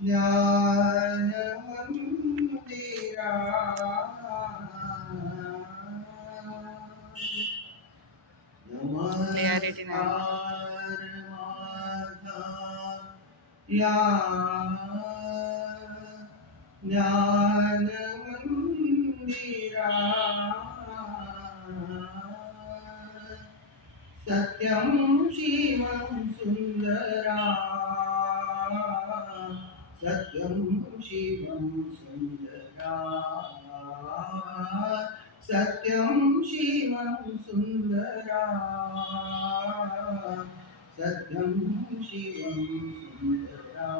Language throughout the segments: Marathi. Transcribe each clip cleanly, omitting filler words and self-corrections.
ज्ञानमंदिरा क्लिअरिटी नाही. नमस्कार माझा या ज्ञानमंदिरा सत्यं शिवं सुंदरा सत्यं शिवं सुंदरा सत्यं शिवं सुंदरा सत्यं शिवं सुंदरा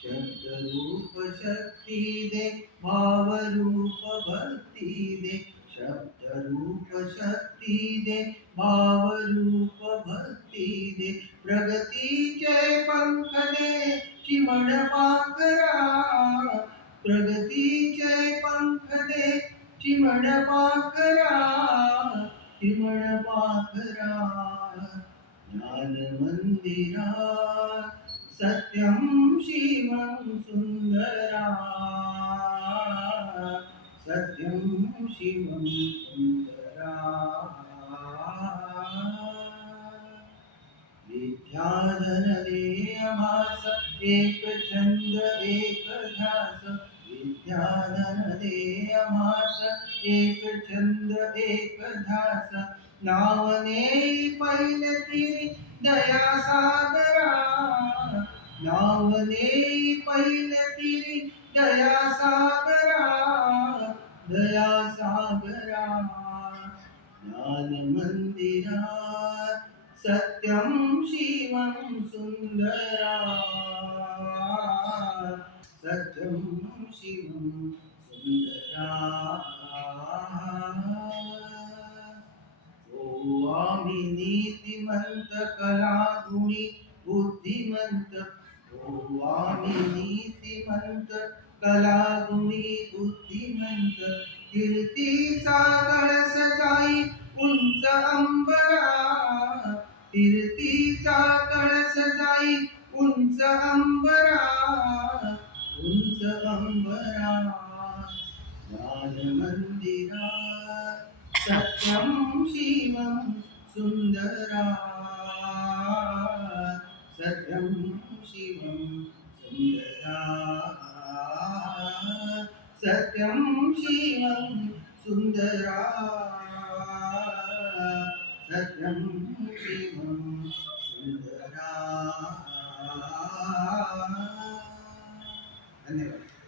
शब्द रूप शक्ति दे भाव रूप भक्ति दे शब्द रूप शक्ति दे भाव रूप भक्ति दे प्रगतीचे पंख दे चिमण पाखरा प्रगतीचे पंख दे चिमण पाखरा चिमण पाखरा ज्ञान मंदिरा सत्यं शिवं सुंदरा सत्यं शिवं सुंदरा विद्याधन दे आभास एक छंद एक ध्यास विद्याधन दे आभास एक छंद एक ध्यास नावने पैलती दया सागरा नावने पैलती दया सागरा दया सागरा ज्ञान मंदिरा सत्यं शिवं सुंदरा सत्यं शिवं सुंदरा ओ आम्ही नीतिमंत कलागुणी बुद्धिमंत ओ आम्ही नीतिमंत कलागुणी बुद्धिमंत कीर्तीचा कळस जाई उंच अंबरा कीर्तीचा कळस जाई उंच अंबरा उंच अंबरा ज्ञान मंदिरा सत्यं शिवं सुंदरा सत्यं शिवं सुंदरा सत्यं शिवं सुंदरा सत्यं शिवं सुंदरा धन्यवाद।